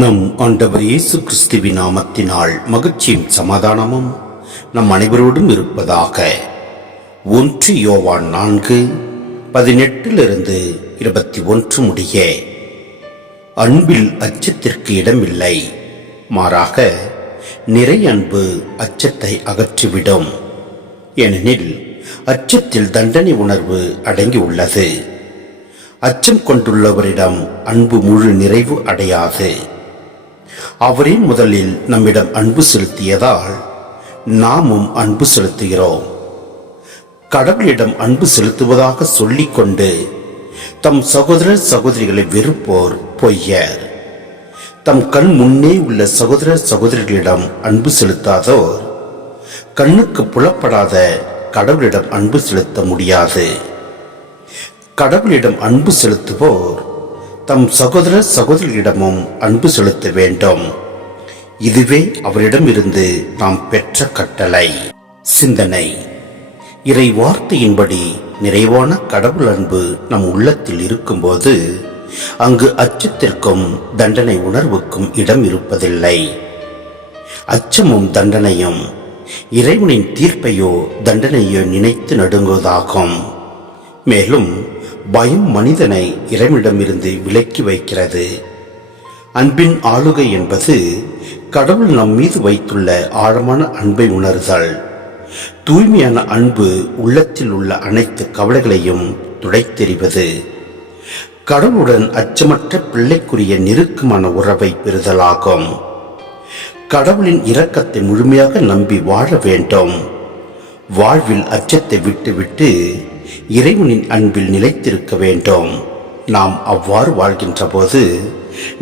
நம் ஆண்டவர் இயேசு கிறிஸ்துவின் நாமத்தினால் மகிழ்ச்சியும் சமாதானமும் நம் அனைவரோடும் இருப்பதாக. 1 யோவான் 4:18-21 முடிய. அன்பில் அச்சத்திற்கு இடமில்லை, மாறாக நிறை அன்பு அச்சத்தை அகற்றிவிடும். ஏனெனில் அச்சத்தில் தண்டனை உணர்வு அடங்கியுள்ளது. அச்சம் கொண்டுள்ளவரிடம் அன்பு முழு நிறைவு அடையாது. அவரே முதலில் நம்மிடம் அன்பு செலுத்தியதால் நாமும் அன்பு செலுத்துகிறோம். கடவுளிடம் அன்பு செலுத்துவதாக சொல்லிக்கொண்டு தம் சகோதர சகோதரிகளை வெறுப்போர் பொய்யர். தம் கண் முன்னே உள்ள சகோதர சகோதரிகளிடம் அன்பு செலுத்தாதோர் கண்ணுக்கு புலப்படாத கடவுளிடம் அன்பு செலுத்த முடியாது. கடவுளிடம் அன்பு செலுத்துவோர் தம் சகோதர சகோதரிகளிடமும் அன்பு செலுத்த வேண்டும். இதுவே அவரிடம் இருந்து நாம் பெற்ற கட்டளை. சிந்தனை: இறை வார்த்தையின்படி நிறைவான கடவுள் அன்பு நம் உள்ளத்தில் இருக்கும்போது அங்கு அச்சத்திற்கும் தண்டனை உணர்வுக்கும் இடம் இருப்பதில்லை. அச்சமும் தண்டனையும் இறைவனின் தீர்ப்பையோ தண்டனையோ நினைத்து நடுங்குவதாகும். மேலும் பயம் மனிதனை இறைவனிடமிருந்து விலக்கி வைக்கிறது. அன்பின் ஆளுகை என்பது கடவுள் நம் மீது வைத்துள்ள ஆழமான அன்பை உணர்தல். தூய்மையான அன்பு உள்ளத்தில் உள்ள அனைத்து கவலைகளையும் துடைத்தெறிவது. கடவுளுடன் அச்சமற்ற பிள்ளைக்குரிய நெருக்கமான உறவை பெறுதலாகும். கடவுளின் இரக்கத்தை முழுமையாக நம்பி வாழ வேண்டும். வாழ்வில் அச்சத்தை விட்டுவிட்டு இறைவனின் அன்பில் நிலைத்திருக்க வேண்டும். நாம் அவ்வாறு வாழ்கின்ற போது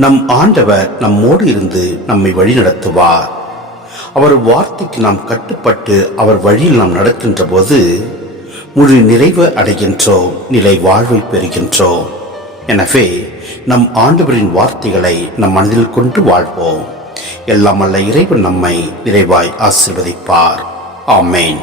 நம் ஆண்டவர் நம்மோடு இருந்து நம்மை வழிநடத்துவார். அவர் வார்த்தைக்கு நாம் கட்டுப்பட்டு அவர் வழியில் நாம் நடக்கின்ற போது முழு நிறைவு அடைகின்றோம், நிலை வாழ்வை பெறுகின்றோம். எனவே நம் ஆண்டவரின் வார்த்தைகளை நம் மனதில் கொண்டு வாழ்வோம். எல்லாம் அல்ல இறைவன் நம்மை நிறைவாய் ஆசீர்வதிப்பார். ஆமேன்.